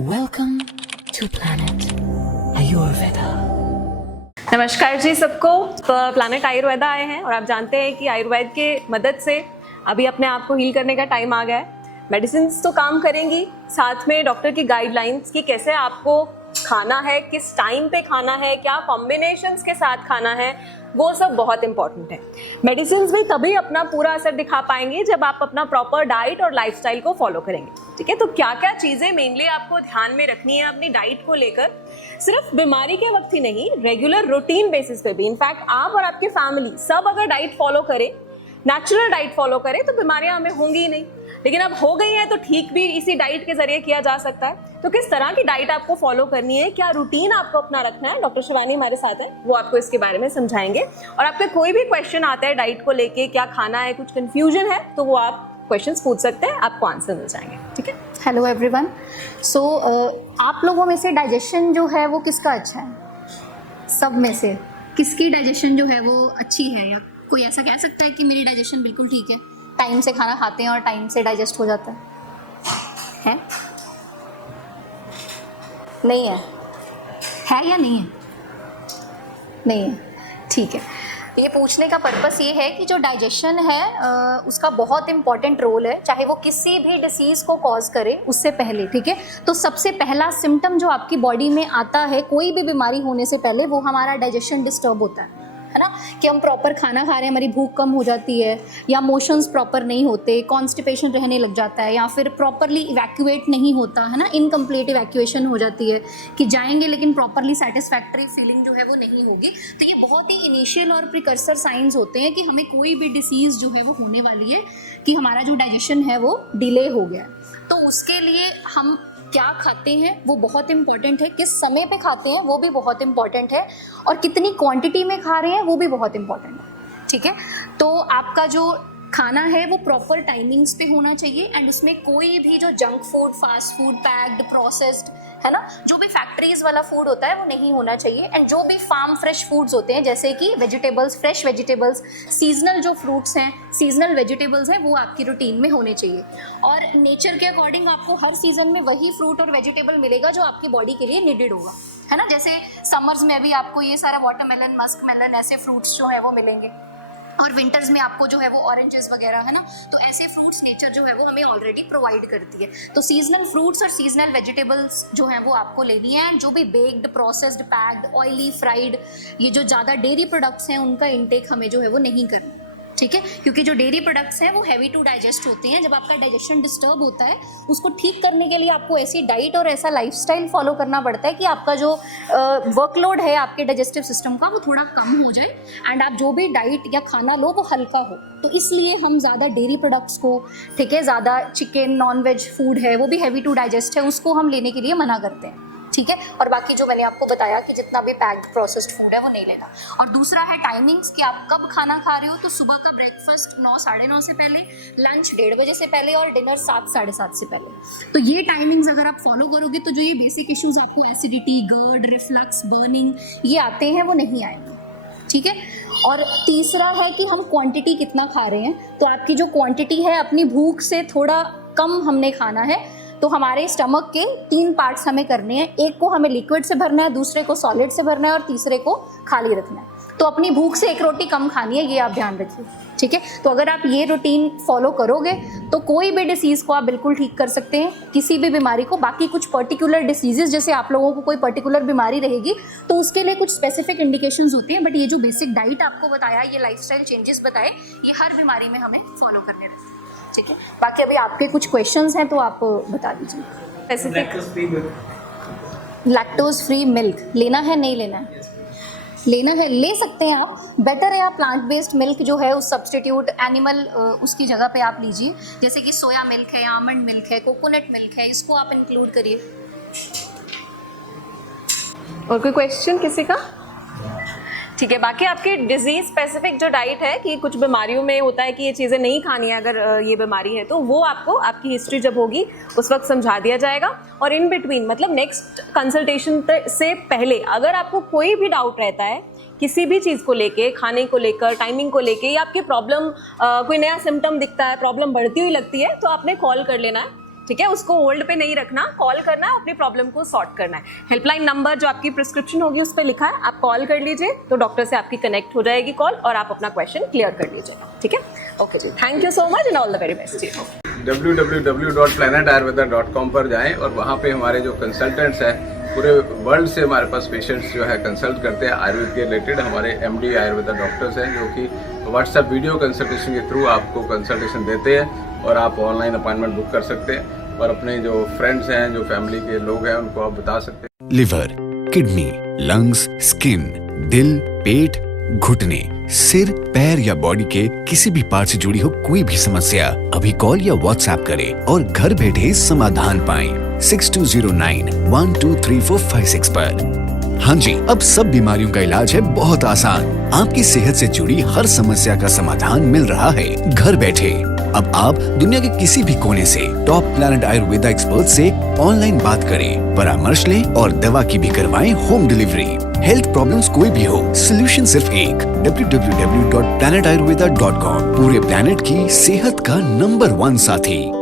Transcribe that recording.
Welcome to Planet Ayurveda. नमस्कार जी सबको। Planet Ayurveda आए हैं और आप जानते हैं कि आयुर्वेद के मदद से अभी अपने आप को हील करने का टाइम आ गया है। मेडिसिन्स तो काम करेंगी, साथ में डॉक्टर की गाइडलाइंस कि कैसे आपको खाना है, किस टाइम पे खाना है, क्या कॉम्बिनेशंस के साथ खाना है, वो सब बहुत इंपॉर्टेंट है। मेडिसिन्स भी तभी अपना पूरा असर दिखा पाएंगे जब आप अपना प्रॉपर डाइट और लाइफस्टाइल को फॉलो करेंगे। ठीक है, तो क्या क्या चीज़ें मेनली आपको ध्यान में रखनी है अपनी डाइट को लेकर, सिर्फ बीमारी के वक्त ही नहीं, रेगुलर रूटीन बेसिस पे भी। इनफैक्ट आप और आपके फैमिली सब अगर डाइट फॉलो करें, नेचुरल डाइट फॉलो करें, तो बीमारियां हमें होंगी ही नहीं। लेकिन अब हो गई हैं तो ठीक भी इसी डाइट के जरिए किया जा सकता है। तो किस तरह की डाइट आपको फॉलो करनी है, क्या रूटीन आपको अपना रखना है, डॉक्टर शिवानी हमारे साथ है, वो आपको इसके बारे में समझाएंगे। और आपके कोई भी क्वेश्चन आता है डाइट को लेके, क्या खाना है, कुछ कंफ्यूजन है, तो वो आप क्वेश्चंस पूछ सकते हैं, आपको आंसर मिल जाएंगे। ठीक है। Hello everyone. सो आप लोगों में से डाइजेशन जो है वो किसका अच्छा है? सब में से किसकी डाइजेशन जो है वो अच्छी है, या कोई ऐसा कह सकता है कि मेरी डाइजेशन बिल्कुल ठीक है, टाइम से खाना खाते हैं और टाइम से डाइजेस्ट हो जाता है? नहीं है या नहीं है? नहीं है, ठीक है। ये पूछने का पर्पस ये है कि जो डाइजेशन है उसका बहुत इंपॉर्टेंट रोल है, चाहे वो किसी भी डिसीज़ को कॉज करे उससे पहले। ठीक है, तो सबसे पहला सिम्टम जो आपकी बॉडी में आता है कोई भी बीमारी होने से पहले, वो हमारा डाइजेशन डिस्टर्ब होता है ना, कि हम प्रॉपर खाना खा रहे हैं, हमारी भूख कम हो जाती है, या मोशंस प्रॉपर नहीं होते, कॉन्स्टिपेशन रहने लग जाता है, या फिर प्रॉपरली इवैक्यूएट नहीं होता है ना, इनकम्प्लीट इवैक्यूएशन हो जाती है कि जाएंगे लेकिन प्रॉपरली सेटिस्फैक्टरी फीलिंग जो है वो नहीं होगी। तो ये बहुत ही इनिशियल और प्रिकर्सर साइंस होते हैं कि हमें कोई भी डिसीज़ जो है वो होने वाली है, कि हमारा जो डाइजेशन है वो डिले हो गया है। तो उसके लिए हम क्या खाते हैं वो बहुत इंपॉर्टेंट है, किस समय पे खाते हैं वो भी बहुत इंपॉर्टेंट है, और कितनी क्वांटिटी में खा रहे हैं वो भी बहुत इंपॉर्टेंट है। ठीक है, तो आपका जो खाना है वो प्रॉपर टाइमिंग्स पे होना चाहिए, एंड इसमें कोई भी जो junk food, fast food, packed, processed है ना, जो भी फैक्ट्रीज वाला फूड होता है वो नहीं होना चाहिए। एंड जो भी फार्म फ्रेश फूड्स होते हैं, जैसे कि वेजिटेबल्स, फ्रेश वेजिटेबल्स, सीजनल जो फ्रूट्स हैं, सीजनल वेजिटेबल्स हैं, वो आपकी रूटीन में होने चाहिए। और नेचर के अकॉर्डिंग आपको हर सीजन में वही फ्रूट और वेजिटेबल मिलेगा जो आपकी बॉडी के लिए नीडेड होगा, है ना। जैसे समर्स में भी आपको ये सारा वाटरमेलन, मस्क मेलन, ऐसे फ्रूट्स जो है वो मिलेंगे, और विंटर्स में आपको जो है वो ऑरेंजेस वगैरह, है ना। तो ऐसे फ्रूट्स नेचर जो है वो हमें ऑलरेडी प्रोवाइड करती है। तो सीजनल फ्रूट्स और सीजनल वेजिटेबल्स जो हैं वो आपको लेनी है। एंड जो भी baked, processed, packed, oily, fried, ये जो ज़्यादा डेयरी प्रोडक्ट्स हैं उनका इंटेक हमें जो है वो नहीं करना। ठीक है, क्योंकि जो डेयरी प्रोडक्ट्स हैं वो हैवी टू डाइजेस्ट होते हैं। जब आपका डाइजेशन डिस्टर्ब होता है, उसको ठीक करने के लिए आपको ऐसी डाइट और ऐसा लाइफस्टाइल फॉलो करना पड़ता है कि आपका जो वर्कलोड है आपके डाइजेस्टिव सिस्टम का वो थोड़ा कम हो जाए, एंड आप जो भी डाइट या खाना लो वो हल्का हो। तो इसलिए हम ज़्यादा डेयरी प्रोडक्ट्स को, ठीक है, ज़्यादा चिकन, नॉन वेज फूड है वो भी हैवी टू डाइजेस्ट है, उसको हम लेने के लिए मना करते हैं। ठीक है, और बाकी जो मैंने आपको बताया कि जितना भी पैक्ड प्रोसेस्ड फूड है वो नहीं लेना। और दूसरा है टाइमिंग्स, कि आप कब खाना खा रहे हो। तो सुबह का ब्रेकफास्ट 9, 9:30 से पहले, लंच 1:30 बजे से पहले, और डिनर 7, 7:30 से पहले। तो ये टाइमिंग्स अगर आप फॉलो करोगे तो जो ये बेसिक इश्यूज आपको एसिडिटी, गर्ड, रिफ्लक्स, बर्निंग ये आते हैं वो नहीं आएंगे। ठीक है, और तीसरा है कि हम क्वांटिटी कितना खा रहे हैं। तो आपकी जो क्वांटिटी है अपनी भूख से थोड़ा कम हमने खाना है। तो हमारे स्टमक के 3 पार्ट्स हमें करने हैं, एक को हमें लिक्विड से भरना है, दूसरे को सॉलिड से भरना है, और तीसरे को खाली रखना है। तो अपनी भूख से 1 रोटी कम खानी है, ये आप ध्यान रखिए। ठीक है, तो अगर आप ये रूटीन फॉलो करोगे तो कोई भी डिसीज़ को आप बिल्कुल ठीक कर सकते हैं, किसी भी बीमारी को। बाकी कुछ पर्टिकुलर डिसीजेज, जैसे आप लोगों को कोई पर्टिकुलर बीमारी रहेगी तो उसके लिए कुछ स्पेसिफिक इंडिकेशंस होती हैं, बट ये जो बेसिक डाइट आपको बताया, ये लाइफस्टाइल चेंजेस बताए, ये हर बीमारी में हमें फॉलो करने रहते हैं। ठीक है, बाकी अभी आपके कुछ क्वेश्चंस हैं तो आप बता दीजिए। स्पेसिफिक लैक्टोज फ्री मिल्क लेना है, नहीं लेना है? लेना है, ले सकते हैं आप। बेटर है आप प्लांट बेस्ड मिल्क जो है उस सब्सटीट्यूट एनिमल उसकी जगह पे आप लीजिए, जैसे कि सोया मिल्क है, आमंड मिल्क है, कोकोनट मिल्क है, इसको आप इंक्लूड करिए। और कोई क्वेश्चन किसी का? ठीक है, बाकी आपकी डिजीज स्पेसिफिक जो डाइट है, कि कुछ बीमारियों में होता है कि ये चीज़ें नहीं खानी है अगर ये बीमारी है, तो वो आपको आपकी हिस्ट्री जब होगी उस वक्त समझा दिया जाएगा। और इन बिटवीन, मतलब नेक्स्ट कंसल्टेशन से पहले अगर आपको कोई भी डाउट रहता है किसी भी चीज़ को लेके, खाने को लेकर, टाइमिंग को लेके, या आपकी प्रॉब्लम कोई नया सिम्टम दिखता है, प्रॉब्लम बढ़ती हुई लगती है, तो आपने कॉल कर लेना है। ठीक है, उसको होल्ड पे नहीं रखना, कॉल करना है, अपनी प्रॉब्लम को सॉर्ट करना है। हेल्पलाइन नंबर जो आपकी प्रिस्क्रिप्शन होगी उस पर लिखा है, आप कॉल कर लीजिए तो डॉक्टर से आपकी कनेक्ट हो जाएगी कॉल और आप अपना क्वेश्चन क्लियर कर लीजिएगा। ठीक है, okay ji, thank you so much and all the very best. www.planetayurveda.com पर जाएं और वहाँ पे हमारे जो कंसल्टेंट्स हैं पूरे वर्ल्ड से हमारे पास पेशेंट्स जो है कंसल्ट करते हैं आयुर्वेद के रिलेटेड। हमारे MD आयुर्वेदा डॉक्टर्स हैं जो कि व्हाट्सएप वीडियो कंसल्टेशन के थ्रू आपको कंसल्टेशन देते हैं और आप ऑनलाइन अपॉइंटमेंट बुक कर सकते हैं और अपने जो फ्रेंड्स हैं, जो फैमिली के लोग हैं, उनको आप बता सकते हैं। लिवर, किडनी, लंग्स, स्किन, दिल, पेट, घुटने, सिर, पैर या बॉडी के किसी भी पार्ट से जुड़ी हो कोई भी समस्या अभी कॉल या व्हाट्सएप करें और घर बैठे समाधान पाएं 6209123456 पर। हाँ जी, अब सब बीमारियों का इलाज है बहुत आसान। आपकी सेहत से जुड़ी हर समस्या का समाधान मिल रहा है घर बैठे। अब आप दुनिया के किसी भी कोने से टॉप प्लैनेट आयुर्वेदा एक्सपर्ट से ऑनलाइन बात करें, परामर्श लें और दवा की भी करवाएं होम डिलीवरी। हेल्थ प्रॉब्लम्स कोई भी हो, सोल्यूशन सिर्फ एक, www.planetayurveda.com। पूरे प्लैनेट की सेहत का नंबर 1 साथी।